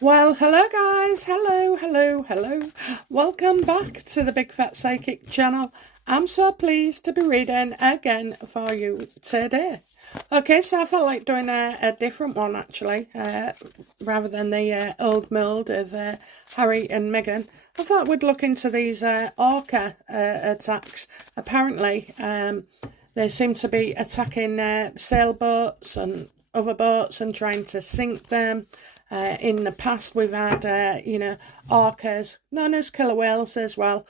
Well, hello guys, hello. Welcome back to the Big Fat Psychic channel. I'm so pleased to be reading again for you today. Okay, so I felt like doing a different one actually, rather than the old mould of Harry and Meghan. I thought we'd look into these orca attacks. Apparently, they seem to be attacking sailboats and other boats and trying to sink them. In the past, we've had, orcas, known as killer whales as well,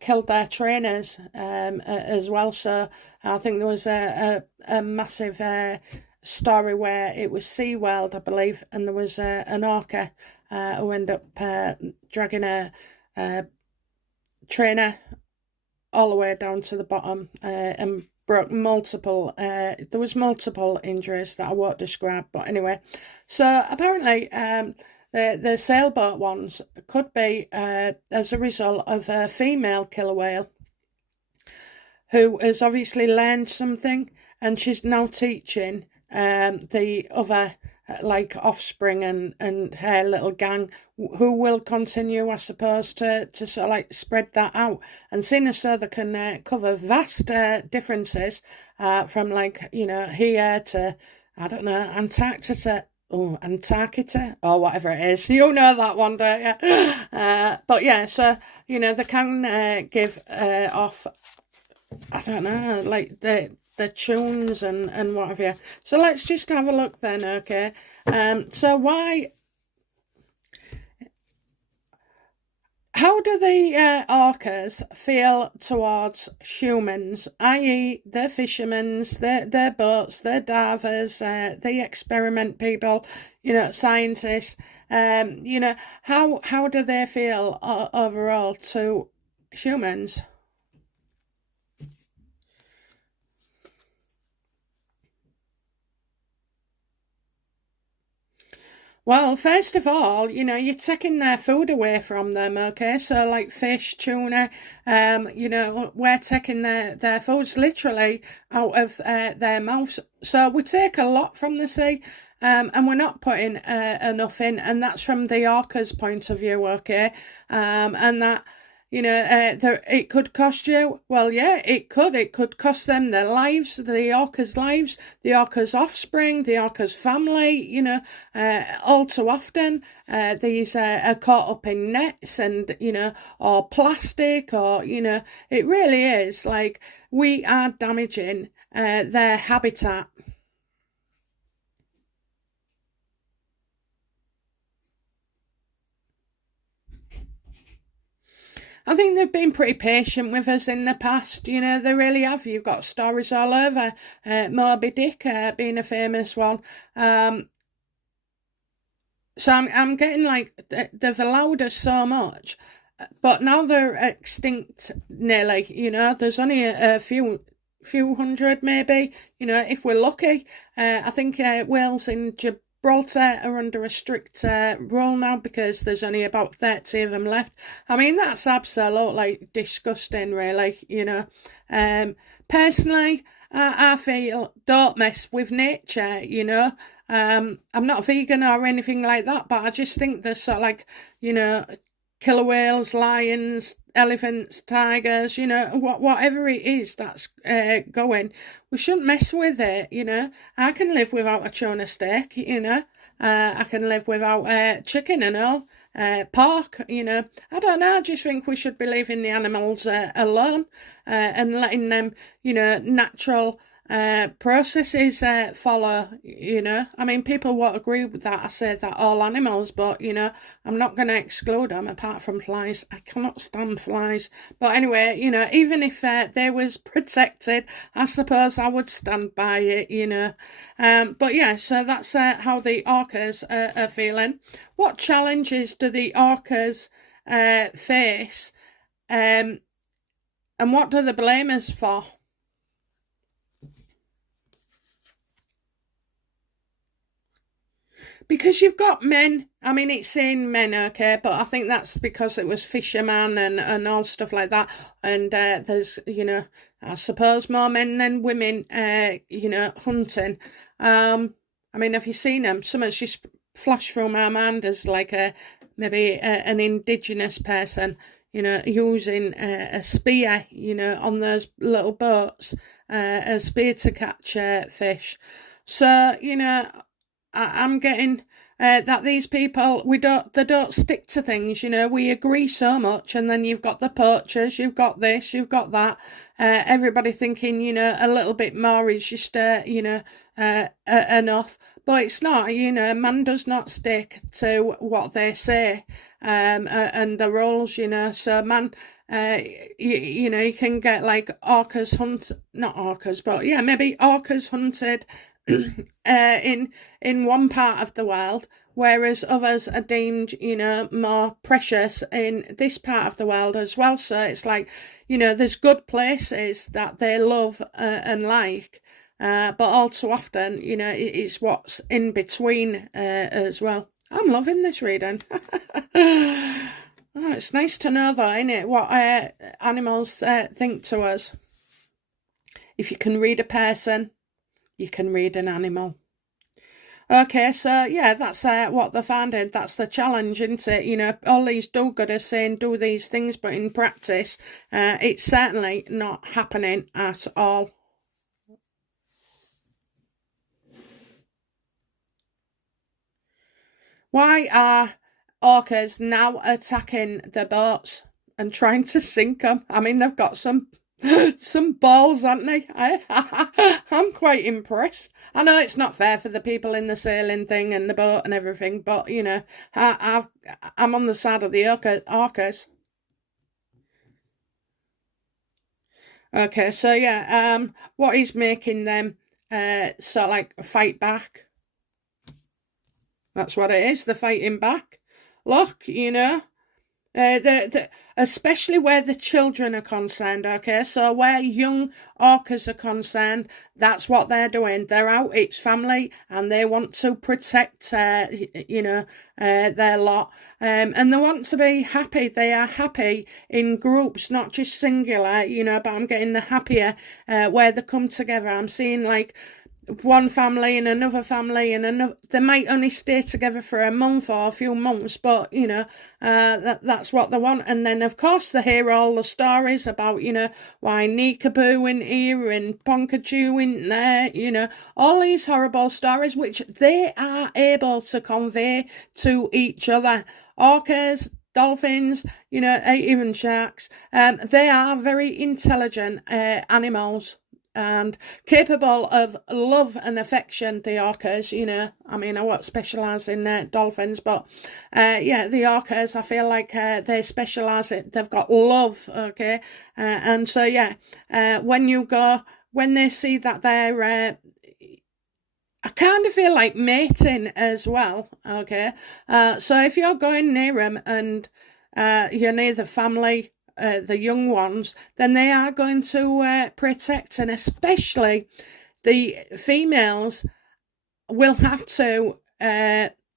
killed their trainers as well. So I think there was a massive story where it was SeaWorld, I believe, and there was an orca who ended up dragging a trainer all the way down to the bottom and broke multiple, there was multiple injuries that I won't describe, but anyway. So apparently the sailboat ones could be as a result of a female killer whale who has obviously learned something, and she's now teaching the other like offspring and her little gang, who will continue, I suppose, to sort of like spread that out. And seeing as so they can cover vast differences from like, here to, I don't know, Antarctica or whatever it is. You know that one, don't you? But yeah, so, they can give off, I don't know, like the tunes and what have you. So let's just have a look then, okay? How do the orcas feel towards humans, i.e. the fishermen's, their boats, the divers, the experiment people, scientists, how do they feel overall to humans? Well, first of all, you're taking their food away from them, okay? So like fish, tuna, we're taking their foods literally out of their mouths. So we take a lot from the sea, and we're not putting enough in, and that's from the orca's point of view, okay? And that, it could cost you. Well, yeah, it could. It could cost them their lives, the orca's lives, the orca's offspring, the orca's family. All too often, these are caught up in nets and, or plastic, or, it really is like we are damaging their habitat. I think they've been pretty patient with us in the past, they really have. You've got stories all over, Moby Dick being a famous one. So I'm getting like, they've allowed us so much, but now they're extinct nearly, there's only a few hundred maybe, if we're lucky. I think whales in Gibraltar are under a strict rule now because there's only about 30 of them left. I mean, that's absolutely disgusting, really, Personally, I feel don't mess with nature, I'm not vegan or anything like that, but I just think there's sort of like, killer whales, lions, elephants, tigers, whatever it is that's going, we shouldn't mess with it, I can live without a tuna steak, I can live without chicken and all, pork, I don't know, I just think we should be leaving the animals alone and letting them, natural processes follow, I mean, people won't agree with that. I say that all animals, but I'm not going to exclude them apart from flies. I cannot stand flies, but anyway, even if they was protected, I suppose I would stand by it, but yeah, so that's how the orcas are feeling. What challenges do the orcas face, and what do they blame us for? Because you've got men, I mean, it's saying men, okay, but I think that's because it was fishermen and all stuff like that. And there's, I suppose more men than women, hunting. I mean, have you seen them? Someone's just flash through my mind as like an indigenous person, using a spear, on those little boats, a spear to catch fish. So, I'm getting that these people, they don't stick to things, we agree so much, and then you've got the poachers, you've got this, you've got that, everybody thinking, a little bit more is just, enough, but it's not, man does not stick to what they say, and the rules, so man, you can get like not orcas, but yeah, maybe orcas hunted in one part of the world, whereas others are deemed, more precious in this part of the world as well. So it's like, there's good places that they love and like, but all too often, it's what's in between as well. I'm loving this reading. Oh, it's nice to know, though, isn't it, what animals think to us. If you can read a person, you can read an animal. Okay, so yeah, that's what they're finding. That's the challenge, isn't it? All these do-gooders saying do these things, but in practice, it's certainly not happening at all. Why are orcas now attacking the boats and trying to sink them? I mean, they've got some balls, haven't they? I'm quite impressed. I know it's not fair for the people in the sailing thing and the boat and everything, but I'm on the side of the orcas. Okay, so yeah, what is making them sort of like fight back? That's what it is. They're fighting back. Look, especially where the children are concerned, okay? So where young orcas are concerned, that's what they're doing. They're out, it's family, and they want to protect, their lot. And they want to be happy. They are happy in groups, not just singular, but I'm getting the happier where they come together. I'm seeing like one family and another family and another. They might only stay together for a month or a few months, but that's what they want. And then of course they hear all the stories about why Nikaboo in here and Ponkachoo in there, all these horrible stories which they are able to convey to each other. Orcas, dolphins, even sharks, they are very intelligent animals and capable of love and affection, the orcas, I mean, I won't specialise in dolphins, but yeah, the orcas, I feel like they specialise it, they've got love, okay, and so yeah, when they see that they're I kind of feel like mating as well, okay, so if you're going near them and you're near the family, the young ones, then they are going to protect, and especially the females will have to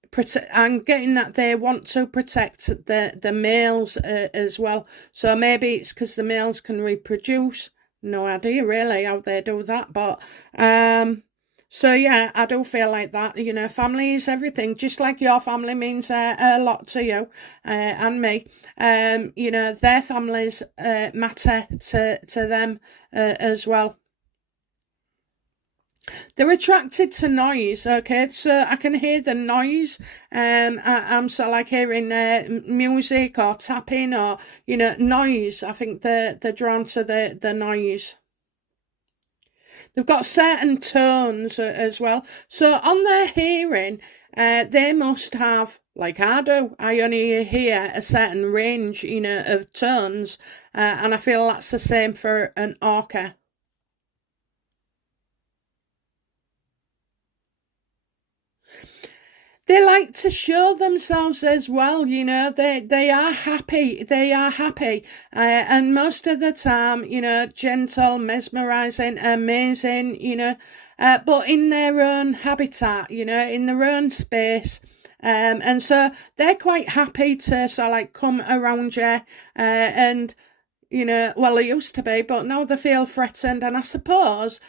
protect. I'm getting that they want to protect the males as well. So maybe it's because the males can reproduce. No idea really how they do that, but so yeah, I do feel like that. Family is everything. Just like your family means a lot to you and me. Their families matter to them as well. They're attracted to noise, okay? So I can hear the noise. I'm sort of like hearing music or tapping or noise. I think they're drawn to the noise. They've got certain tones as well. So on their hearing, they must have, like I do, I only hear a certain range, of tones. And I feel that's the same for an orca. They like to show themselves as well, they are happy, and most of the time, gentle, mesmerising, amazing, but in their own habitat, in their own space, and so they're quite happy to sort of like come around you, and well, they used to be, but now they feel threatened, and I suppose,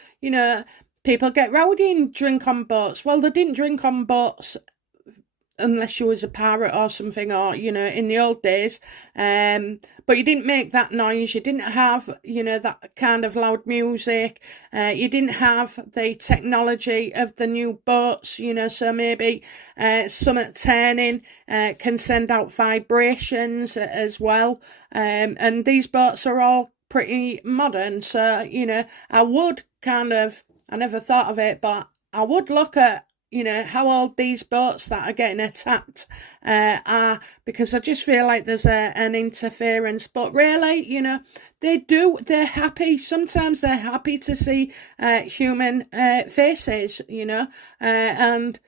people get rowdy and drink on boats. Well, they didn't drink on boats unless you was a pirate or something, or, you know, in the old days. But you didn't make that noise. You didn't have, you know, that kind of loud music. You didn't have the technology of the new boats, you know, so maybe some turning can send out vibrations as well. And these boats are all pretty modern. So, you know, I would kind of, I never thought of it, but I would look at, you know, how old these boats that are getting attacked are, because I just feel like there's an interference. But really, you know, they're happy. Sometimes they're happy to see human faces, you know, and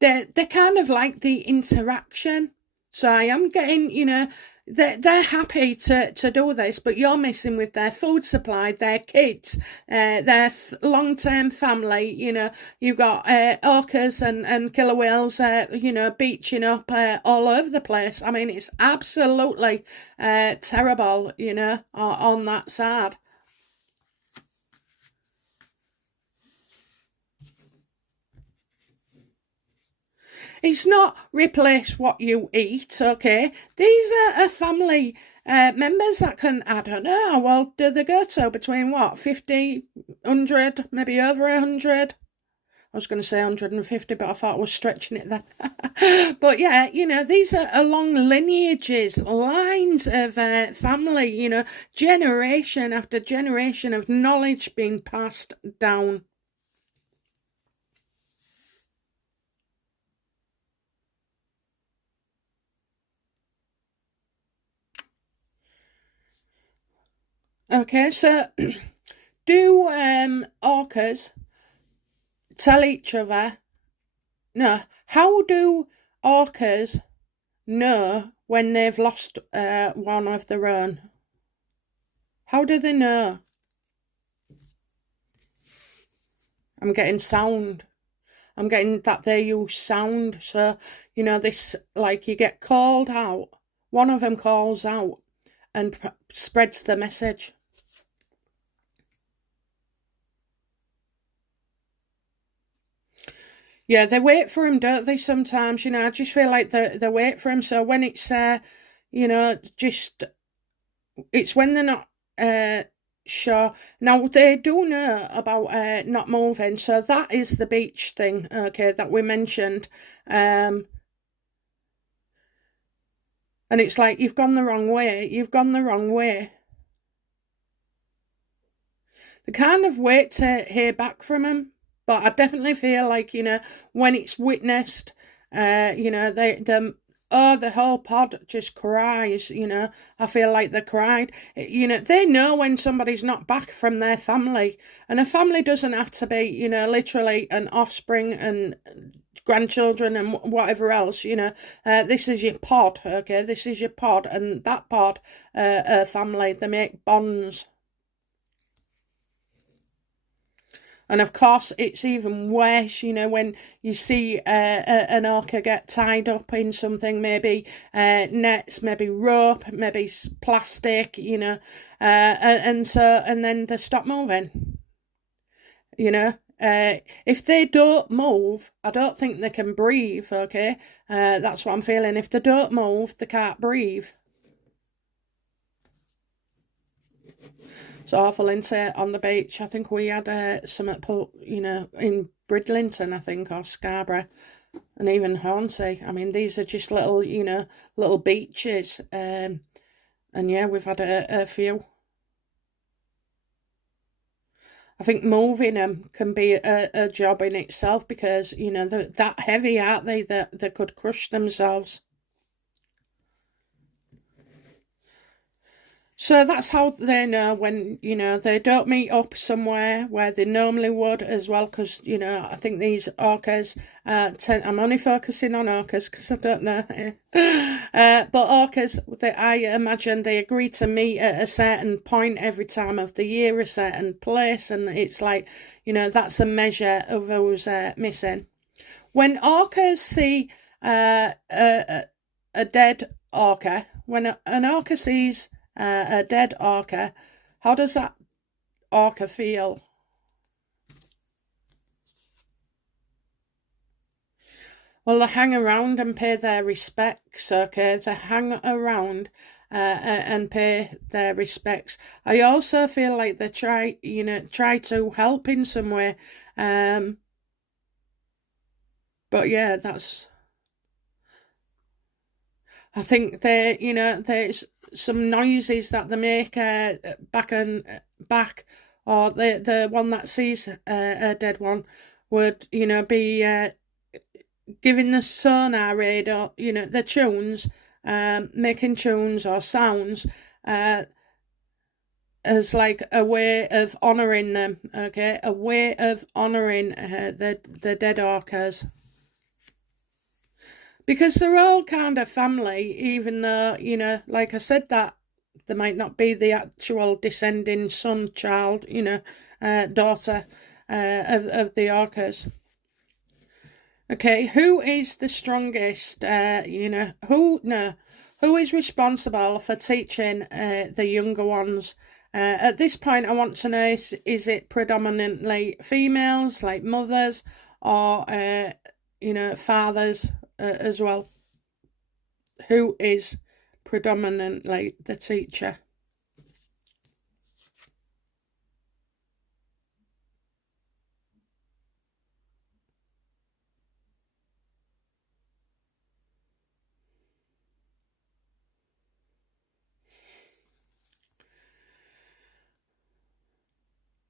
they're kind of like the interaction. So I am getting, you know, they're happy to do this, but you're messing with their food supply, their kids, their long-term family. You know, you've got orcas and killer whales, you know, beaching up all over the place. I mean, it's absolutely terrible, you know, on that side. It's not replace what you eat, okay? These are family members that can, I don't know, how old do they go to? Between what, 50, 100, maybe over 100? I was going to say 150, but I thought I was stretching it then. But yeah, you know, these are long lineages, lines of family, you know, generation after generation of knowledge being passed down. Okay, so do orcas tell each other? No, how do orcas know when they've lost one of their own? How do they know? I'm getting sound. I'm getting that they use sound. So, you know, this, like, you get called out. One of them calls out and spreads the message. Yeah, they wait for him, don't they? Sometimes, you know, I just feel like they wait for him. So when it's, you know, just it's when they're not sure. Now they do know about not moving, so that is the beach thing, okay, that we mentioned. And it's like, you've gone the wrong way. You've gone the wrong way. They kind of wait to hear back from him, but I definitely feel like, you know, when it's witnessed, you know, the whole pod just cries, you know. I feel like they cried. You know, they know when somebody's not back from their family. And a family doesn't have to be, you know, literally an offspring and grandchildren and whatever else, you know. This is your pod, okay? This is your pod. And that pod, family, they make bonds. And of course, it's even worse, you know, when you see an orca get tied up in something, maybe nets, maybe rope, maybe plastic, you know, and then they stop moving, you know. If they don't move, I don't think they can breathe, okay? That's what I'm feeling. If they don't move, they can't breathe. It's awful, isn't it? On the beach, I think we had some at, you know, in Bridlington, I think, or Scarborough, and even Hornsey. I mean, these are just little, you know, little beaches. And yeah, we've had a few. I think moving them can be a job in itself, because, you know, they're that heavy, aren't they, that they could crush themselves. So that's how they know when, you know, they don't meet up somewhere where they normally would as well, because, you know, I think these orcas, I'm only focusing on orcas because I don't know. But orcas, I imagine they agree to meet at a certain point every time of the year, a certain place, and it's like, you know, that's a measure of who's missing. When orcas see a dead orca, when an orca sees a dead orca, how does that orca feel? Well, they hang around and pay their respects, okay? They hang around and pay their respects. I also feel like they try to help in some way. But yeah, I think there's some noises that they make back and back, or the one that sees a dead one would, be giving the sonar radar, the tunes, making tunes or sounds, as like a way of honouring them, okay? A way of honouring the dead orcas. Because they're all kind of family, even though, like I said, that they might not be the actual descending son, child, daughter of the orcas. Okay, who is the strongest? Who is responsible for teaching the younger ones? At this point, I want to know: is it predominantly females, like mothers, or fathers as well? Who is predominantly the teacher?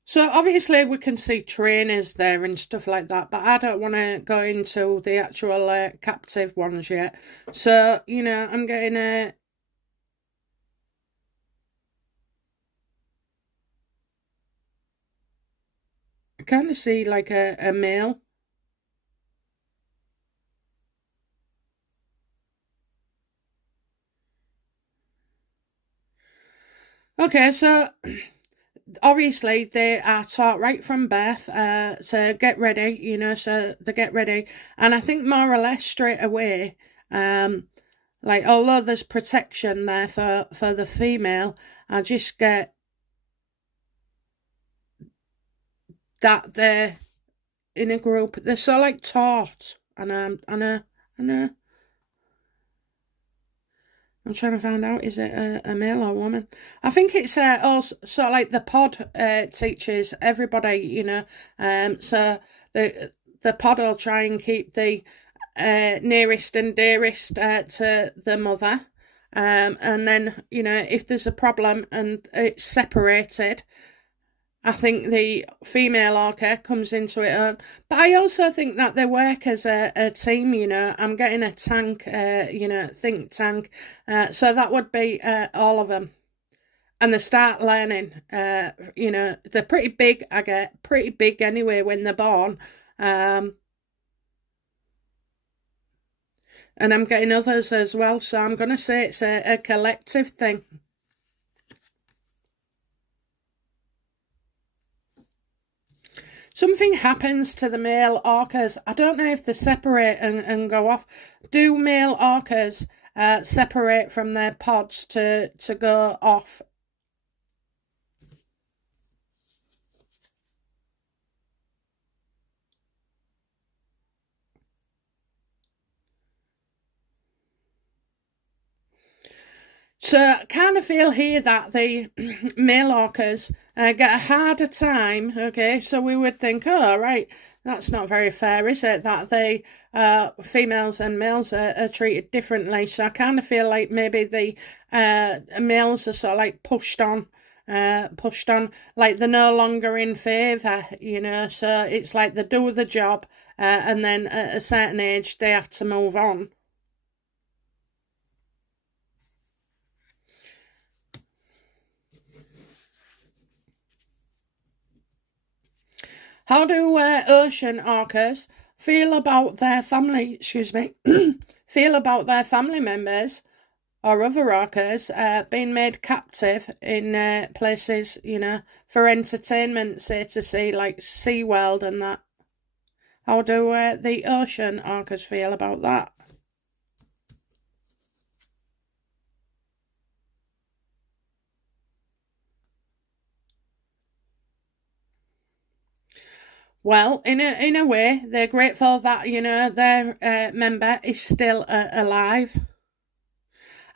So obviously we can see trainers there and stuff like that, but I don't want to go into the actual captive ones yet. So, I'm getting I kind of see like a male. Okay, so obviously they are taught right from birth to get ready, so they get ready. And I think more or less straight away, like although there's protection there for the female, I just get that they're in a group. They're so like taught, and I know. I'm trying to find out, is it a male or a woman? I think it's also sort of like the pod teaches everybody, so the pod will try and keep the nearest and dearest to the mother. And then, if there's a problem and it's separated, I think the female orca comes into it own. But I also think that they work as a team, I'm getting a tank, think tank. So that would be all of them. And they start learning, they're pretty big, I get pretty big anyway when they're born. And I'm getting others as well. So I'm going to say it's a collective thing. Something happens to the male orcas. I don't know if they separate and go off. Do male orcas separate from their pods to go off? So I kind of feel here that the male orcas get a harder time. Okay, so we would think, oh right, that's not very fair, is it? That the females and males are treated differently. So I kind of feel like maybe the males are sort of like pushed on, like they're no longer in favour, So it's like they do the job, and then at a certain age they have to move on. How do ocean orcas feel about their family? Excuse me. Feel about their family members or other orcas being made captive in places, for entertainment, say to see like SeaWorld and that. How do the ocean orcas feel about that? Well, in a way, they're grateful that, you know, their member is still alive.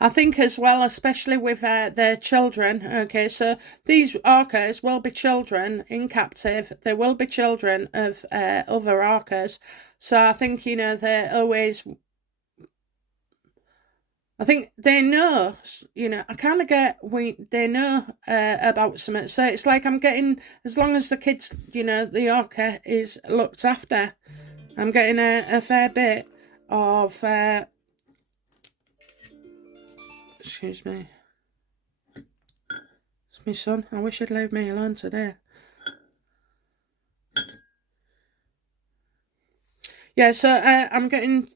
I think as well, especially with their children. Okay, so these orcas will be children in captive. They will be children of other orcas. So I think, you know, they're always. I think they know, you know, I kind of get, they know about something. So it's like I'm getting, as long as the kids, you know, the orca is looked after, I'm getting a fair bit of, excuse me, it's my son. I wish he'd leave me alone today. Yeah, so I'm getting,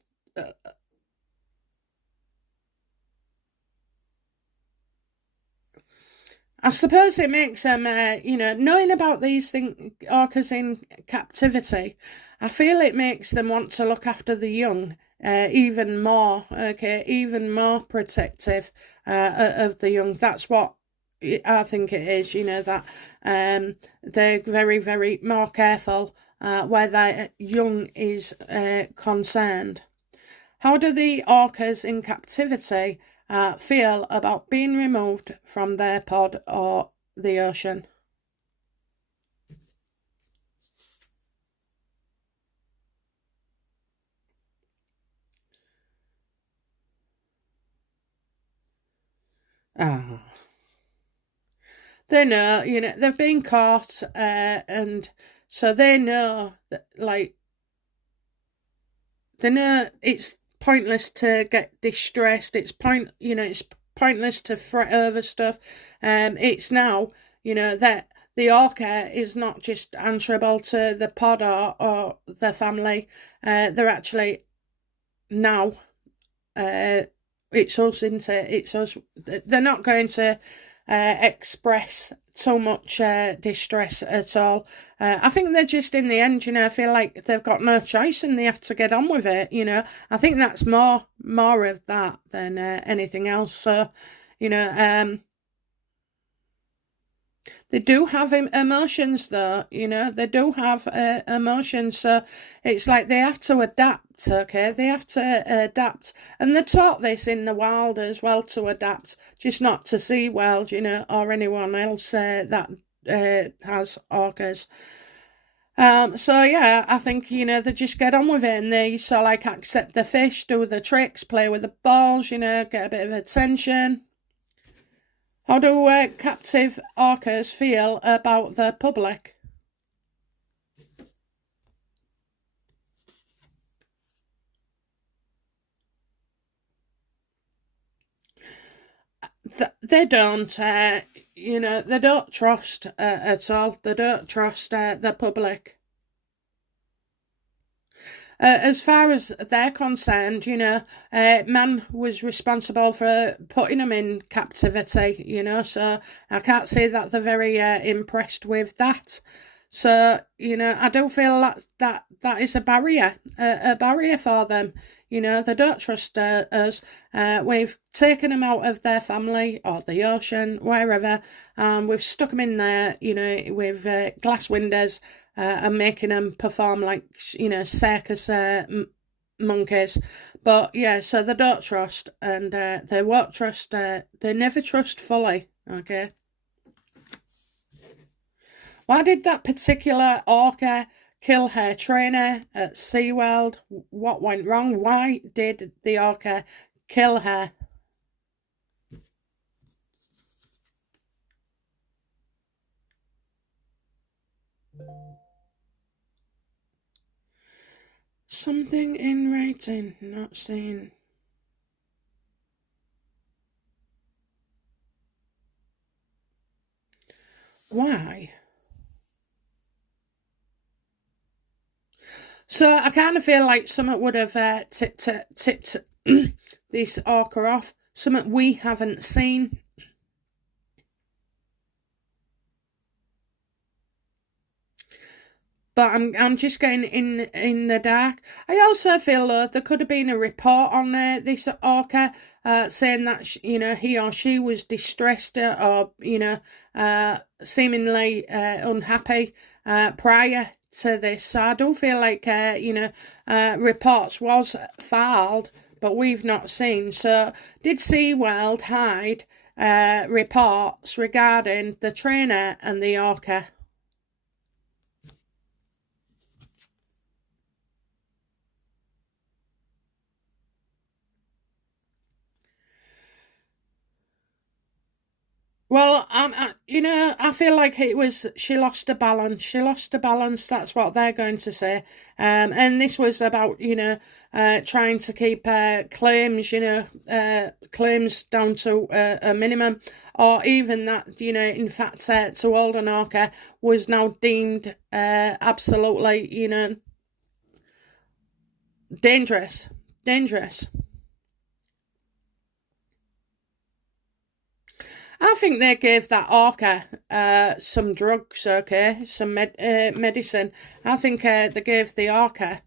I suppose it makes them, you know, knowing about these orcas in captivity, I feel it makes them want to look after the young even more, okay, even more protective of the young. That's what I think it is, you know, that they're very, very more careful where their young is concerned. How do the orcas in captivity feel about being removed from their pod or the ocean? Ah, they know, you know, they've been caught, and so they know that, like, they know it's pointless to get distressed. You know, it's pointless to fret over stuff. It's now, you know, that the orca is not just answerable to the pod or the family. They're actually now, it's us, isn't it? It's us. They're not going to express so much distress at all. I think they're just, in the end, you know, feel like they've got no choice and they have to get on with it. You know, I think that's more of that than anything else. So, you know, they do have emotions, though, you know, they do have emotions. So it's like they have to adapt, okay? They have to adapt. And they're taught this in the wild as well, to adapt, just not to SeaWorld, you know, or anyone else that has orcas. So yeah, I think, you know, they just get on with it and they sort of like accept the fish, do the tricks, play with the balls, you know, get a bit of attention. How do captive orcas feel about the public? They don't, you know, they don't trust at all. They don't trust the public. As far as they're concerned, you know, man was responsible for putting them in captivity, you know, so I can't say that they're very impressed with that. So, you know, I do feel that is a barrier for them. You know, they don't trust us. We've taken them out of their family or the ocean, wherever. We've stuck them in there, you know, with glass windows and making them perform like, you know, circus monkeys. But yeah, so they don't trust, and they won't trust. They never trust fully. Okay. Why did that particular orca kill her trainer at SeaWorld? What went wrong? Why did the orca kill her? Something in writing, not seen. Why? So I kind of feel like someone would have tipped this orca off. Something we haven't seen. But I'm just getting in the dark. I also feel there could have been a report on this orca saying that you know, he or she was distressed or, you know, seemingly unhappy prior to this. So I do feel like, reports was filed, but we've not seen. So did SeaWorld hide reports regarding the trainer and the orca? Well, I feel like she lost her balance. She lost her balance. That's what they're going to say. And this was about, trying to keep claims, claims down to a minimum, or even that, in fact, to hold an orca was now deemed absolutely, dangerous. Dangerous. I think they gave that orca some drugs, okay, some medicine. I think they gave the orca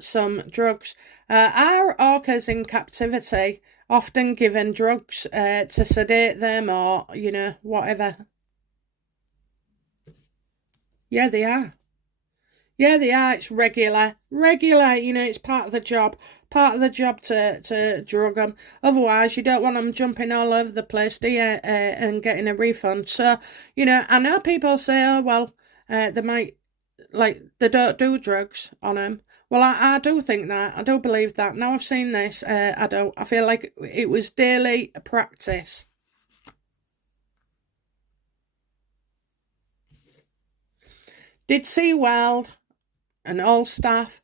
some drugs. Are orcas in captivity often given drugs to sedate them, or, whatever? Yeah, they are. Yeah, they are. It's regular. Regular, it's part of the job. Part of the job to drug them. Otherwise, you don't want them jumping all over the place, do you? And getting a refund. So, I know people say, oh, well, they might, like, they don't do drugs on them. Well, I do think that. I do believe that. Now I've seen this, I don't. I feel like it was daily practice. Did SeaWorld and all staff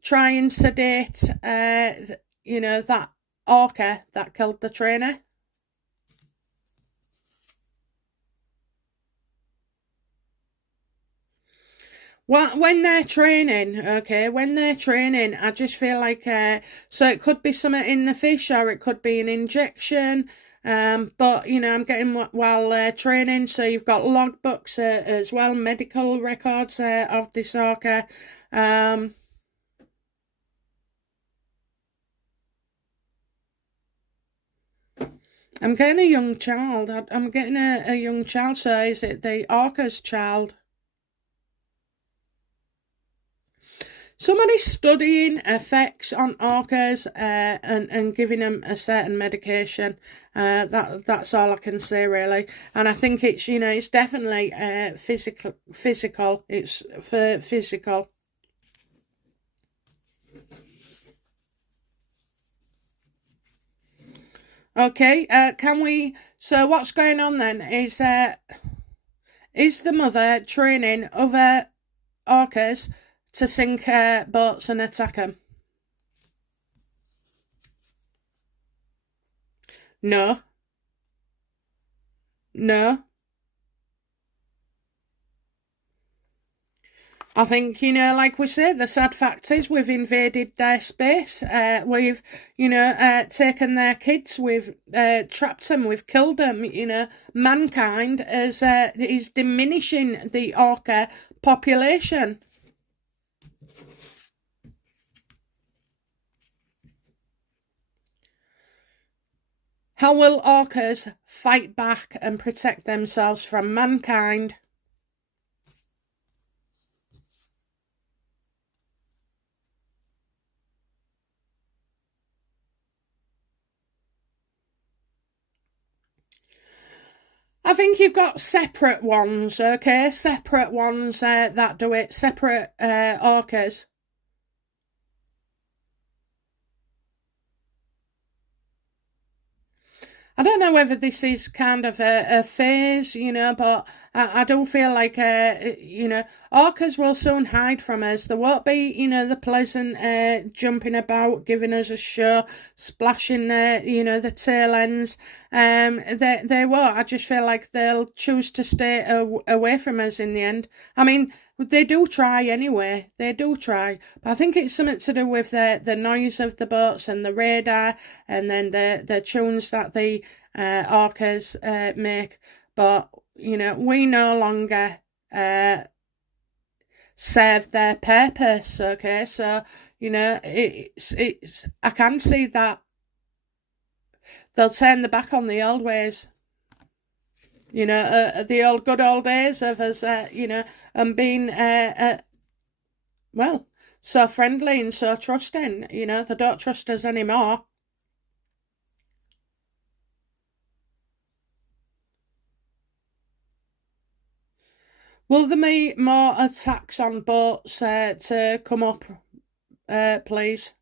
try and sedate, that orca that killed the trainer? Well, when they're training, okay, when they're training, I just feel like, so it could be something in the fish, or it could be an injection. But I'm getting while they're training, so you've got logbooks as well, medical records of this orca. Um, I'm getting a young child. I'm getting a young child. So is it the orca's child? Somebody studying effects on orcas and giving them a certain medication. That's all I can say really. And I think it's definitely physical. Physical. It's for physical. Okay. Can we? So what's going on then? Is the mother training other orcas to sink boats and attack them? No, no. I think, like we said, the sad fact is we've invaded their space. We've, taken their kids. We've trapped them. We've killed them. Mankind is diminishing the orca population. How will orcas fight back and protect themselves from mankind? I think you've got separate ones, okay? Separate ones that do it, separate orcas. I don't know whether this is kind of a phase, but I do feel like, orcas will soon hide from us. There won't be, the pleasant jumping about, giving us a show, splashing the tail ends. They won't. I just feel like they'll choose to stay away from us in the end. I mean, they do try anyway. They do try. But I think it's something to do with the noise of the boats and the radar, and then the tunes that the orcas make. But, we no longer serve their purpose, okay? So, it's I can see that they'll turn the back on the old ways. You know, the old good old days of us, you know, and being, well, so friendly and so trusting. You know, they don't trust us anymore. Will there be more attacks on boats to come up, please?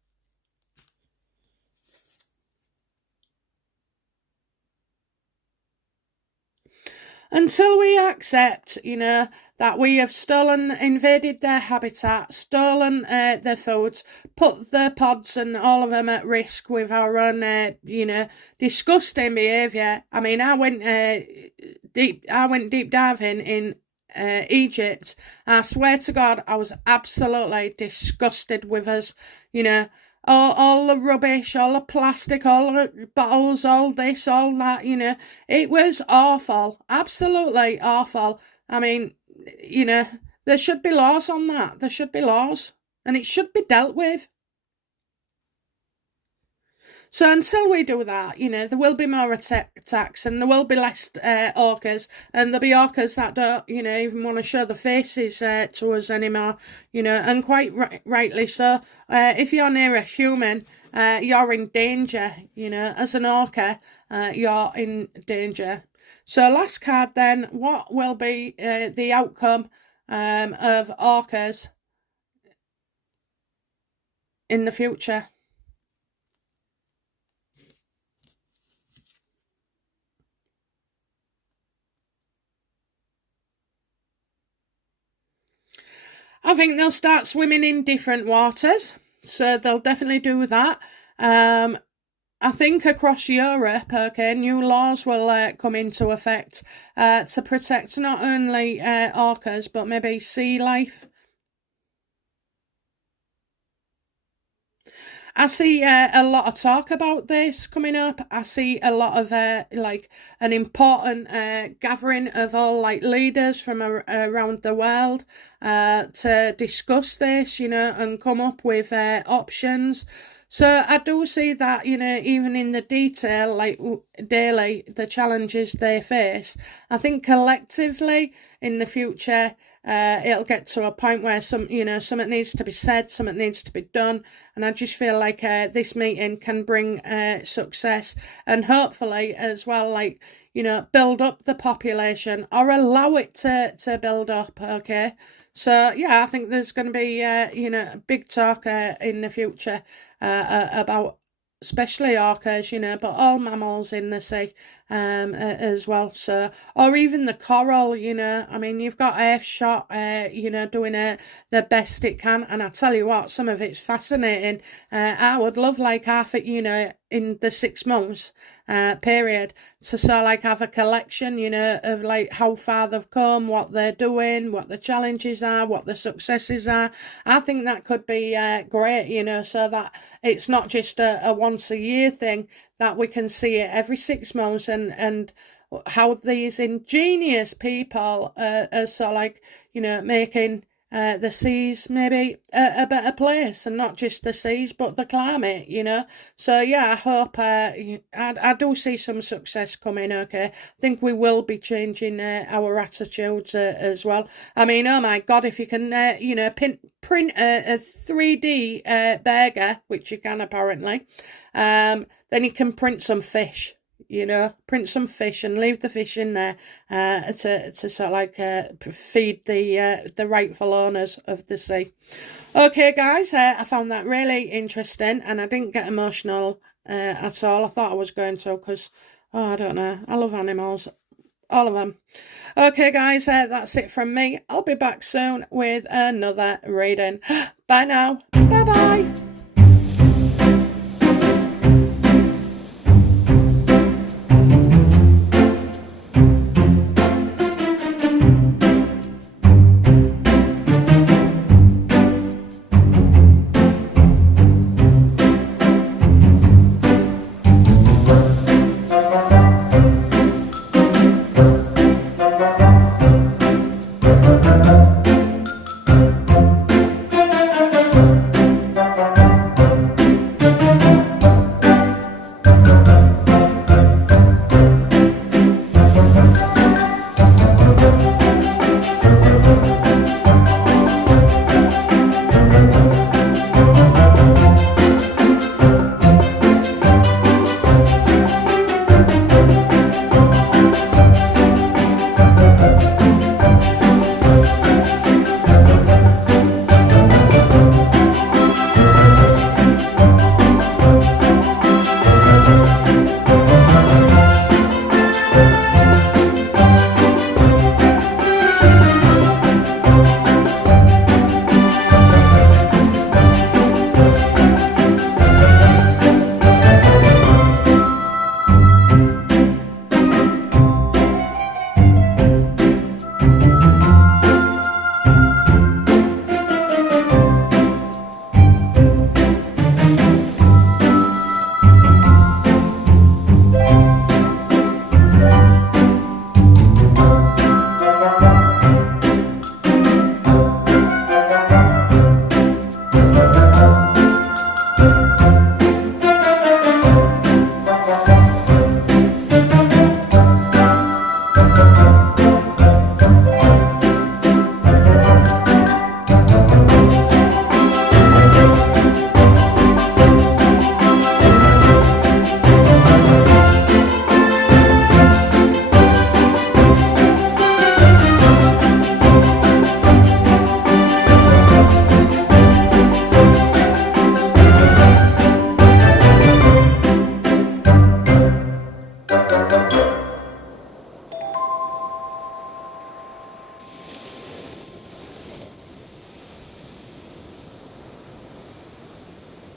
Until we accept, you know, that we have invaded their habitat, stolen their foods, put their pods and all of them at risk with our own, you know, disgusting behaviour. I mean, I went deep diving in Egypt. I swear to God, I was absolutely disgusted with us. You know, all the rubbish, all the plastic, all the bottles, all this, all that, you know. It was awful. Absolutely awful. I mean, you know, there should be laws on that. There should be laws. And it should be dealt with. So until we do that, you know, there will be more attacks and there will be less orcas, and there'll be orcas that don't, you know, even want to show the faces to us anymore, you know, and quite rightly so. If you're near a human, you're in danger, you know, as an orca, you're in danger. So last card then, what will be the outcome of orcas in the future? I think they'll start swimming in different waters, so they'll definitely do that. I think across Europe, okay, new laws will come into effect to protect not only orcas but maybe sea life. I see a lot of talk about this coming up. I see a lot of like an important gathering of all like leaders from around the world to discuss this, you know, and come up with options. So I do see that, you know, even in the detail, like daily, the challenges they face. I think collectively in the future, it'll get to a point where something needs to be said, something needs to be done, and I just feel like this meeting can bring success and hopefully as well, like, you know, build up the population or allow it to build up. Okay, so yeah, I think there's going to be you know, big talk in the future about especially orcas, you know, but all mammals in the sea as well. So, or even the coral, you know. I mean, you've got Earthshot, you know, doing the best it can, and I tell you what, some of it's fascinating. I would love like half it, you know, in the 6 months period to sort of like have a collection, you know, of like how far they've come, what they're doing, what the challenges are, what the successes are. I think that could be great, you know, so that it's not just a once a year thing, that we can see it every 6 months, and how these ingenious people are sort of like, you know, making the seas maybe a better place, and not just the seas but the climate, you know. So yeah, I hope I do see some success coming. Okay, I think we will be changing our attitudes as well. I mean, oh my God, if you can you know, print a 3D burger, which you can apparently, then you can print some fish, you know, print some fish and leave the fish in there to sort of like feed the rightful owners of the sea. Okay, guys, I found that really interesting, and I didn't get emotional at all. I thought I was going to, because, oh, I don't know, I love animals, all of them. Okay, guys, that's it from me. I'll be back soon with another reading. Bye now. Bye-bye.